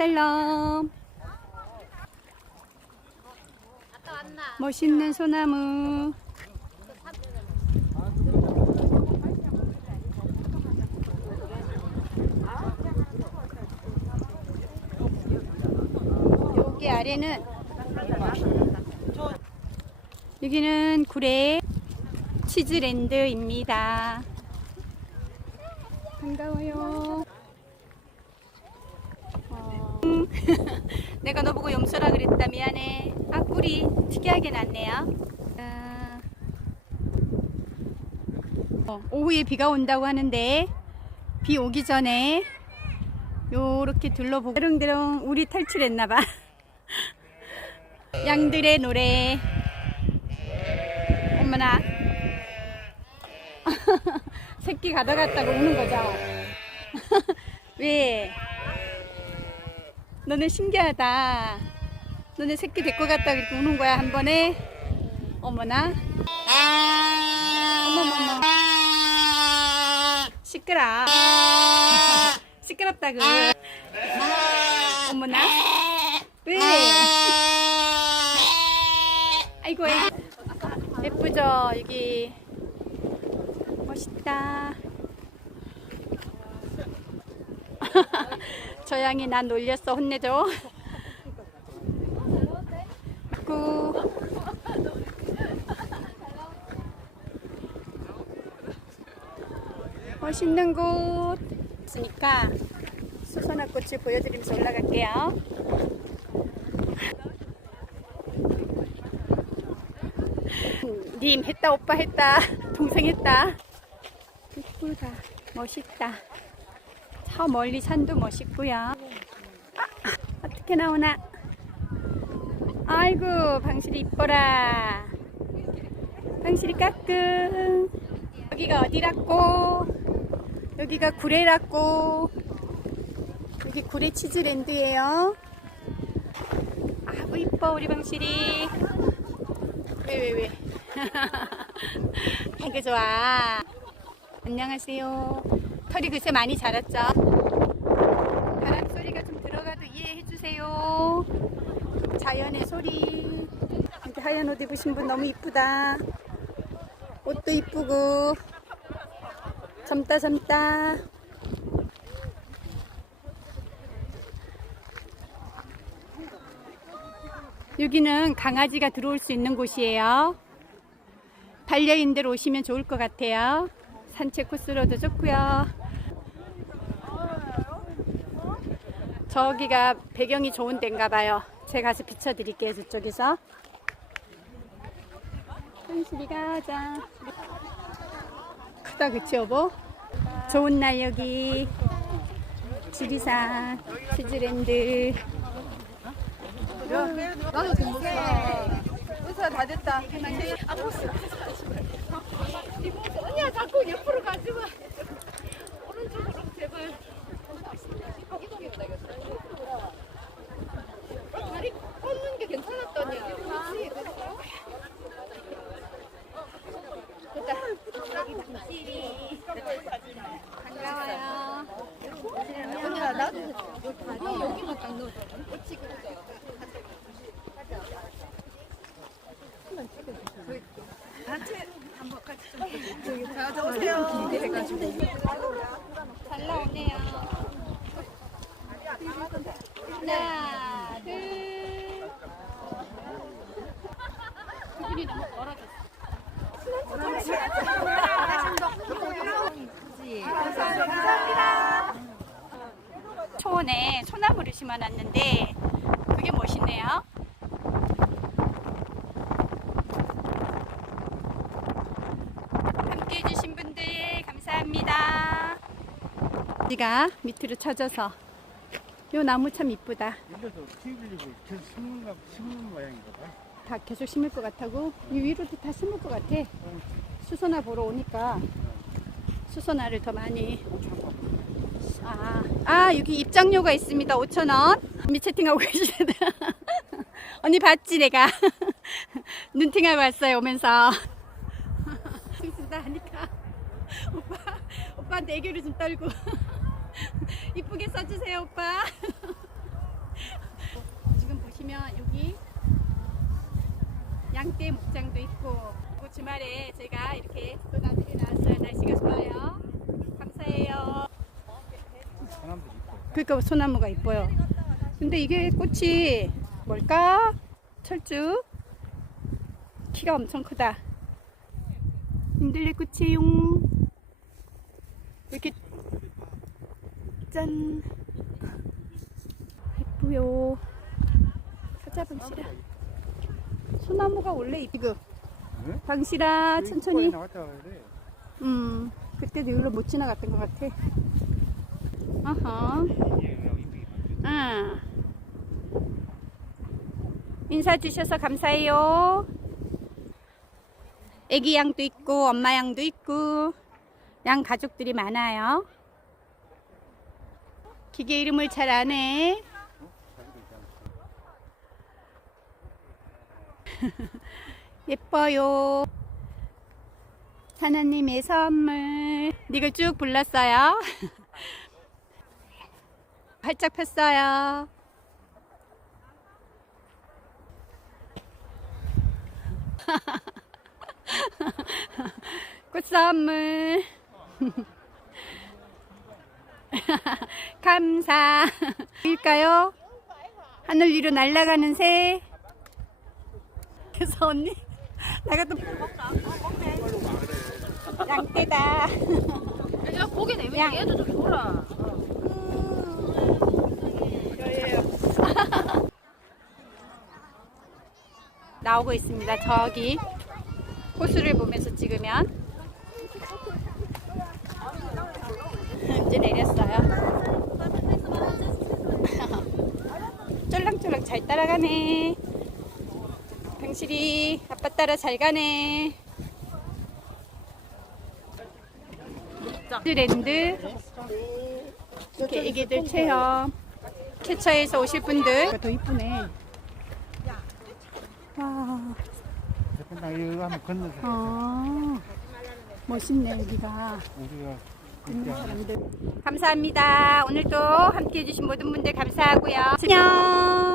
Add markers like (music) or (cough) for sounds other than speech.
샬롬. 멋있는 소나무. 여기 아래는 여기는 구례 치즈랜드입니다. 반가워요. 어, (laughs) 내가 너 보고 염소라 그랬다 미안해. 아 꿀이 특이하게 났네요. 아, 어, 오후에 비가 온다고 하는데 비 오기 전에 요렇게 둘러보고 대롱대롱 우리 탈출했나봐. (laughs) 양들의 노래. 어머나. (laughs) 새끼 가져갔다고 우는 거죠? 왜? 너네 신기하다. 너네 새끼 데리고 갔다 이렇게 우는 거야, 한 번에? 어머나. 어머머머. 시끄러. 시끄럽다고. 어머나. 왜? 아이고. 예쁘죠, 여기. 멋있다. (laughs) 저 양이 난 놀렸어 혼내줘. 구. 멋있는 곳 있으니까 수선화 꽃을 보여드리면서 올라갈게요. 님 했다 오빠 했다 동생 했다 예쁘다 멋있다 저 멀리 산도 멋있고요. 아, 어떻게 나오나? 아이고 방실이 이뻐라. 방실이 까꿍 여기가 어디라고? 여기가 구례라고. 여기 구례 치즈랜드예요. 아구 이뻐 우리 방실이. 왜 왜 왜? (laughs) 아이고 좋아. 안녕하세요. 털이 그새 많이 자랐죠? 바람 소리가 좀 들어가도 이해해 주세요. 자연의 소리. 이렇게 하얀 옷 입으신 분 너무 이쁘다. 옷도 이쁘고 젊다 젊다. 여기는 강아지가 들어올 수 있는 곳이에요. 반려인들 오시면 좋을 것 같아요. 산책 코스로도 좋고요. 저기가 배경이 좋은 데인가 봐요. 제가 가서 비춰드릴게요. 저쪽에서. 현실이 가자. 크다 그치 여보? 좋은 날 여기 지리산 치즈랜드 나도 동생. 의사 다 됐다. 아, 보스. 언니야, 자꾸 옆으로 가지 마. 오른쪽으로 제발. 이동했다, 이거. 다리 뻗는 게 괜찮았더니. 그렇지, 그렇지. 됐다. 여기 당신이. 반가워요. 언니야, 나도 여기 다리 여기만 딱 넣어줘. 그렇지, 그렇지. 같이 한번 같이 좀 가져오세요. 기대해가지고. 잘 나오네요. 하나, 둘. 그분이 너무 멀어졌어. 초원에 소나무를 심어놨는데 그게 멋있네요. 함께 해주신 분들 감사합니다. 우리가 밑으로 쳐져서 요 나무 참 이쁘다. 이래서 TV를 계속 심는, 거, 심는 모양인가 봐. 다 계속 심을 것 같다고? 이 위로도 다 심을 것 같아. 수선화 보러 오니까 수선화를 더 많이. 아, 아 여기 입장료가 있습니다. 5,000원. 미 채팅하고 (laughs) 계시다. 언니 봤지 내가. (laughs) 눈팅하고 왔어요 오면서. (laughs) 쓴다 하니까 오빠 오빠한테 애교를 좀 떨고 이쁘게 써주세요 오빠. 보시면 여기 양떼 목장도 있고 주말에 제가 이렇게 또 나들이 나왔어요. 날씨가 좋아요. 사람들이 있고. 그러니까 소나무가 이뻐요. 근데 이게 꽃이 뭘까? 철쭉. 키가 엄청 크다. 민들레 꽃이에요. 이렇게 짠. 예쁘요. 방실아. 소나무가 원래 이거. 네? 방실아 천천히. 음. 그때도 여기로 못 지나갔던 것 같아. 응. 인사 주셔서 감사해요. 애기 양도 있고 엄마 양도 있고 양 가족들이 많아요. 기계 이름을 잘 아네. (laughs) 예뻐요. 하나님의 선물. 이걸 쭉 불렀어요. (laughs) 활짝 폈어요. (laughs) 꽃 선물. (laughs) 감사. 일까요? 하늘 위로 날아가는 새. 그래서 언니, 내가 또 양떼다. 내가 고개 내면 양. 얘도 좀 돌아. (laughs) 나오고 있습니다. 저기 호수를 보면서 찍으면 이제 내렸어요. (laughs) 쫄랑쫄랑 잘 따라가네. 병실이 아빠 따라 잘 가네. 랜드 이렇게 애기들 체험 캐쳐에서 오실 분들 더 이쁘네. 와. 나 이거 한번 건너서 아, 멋있네, 여기가. 우리가 그때 사람들. 감사합니다. 오늘도 함께 해주신 모든 분들 감사하고요. 안녕.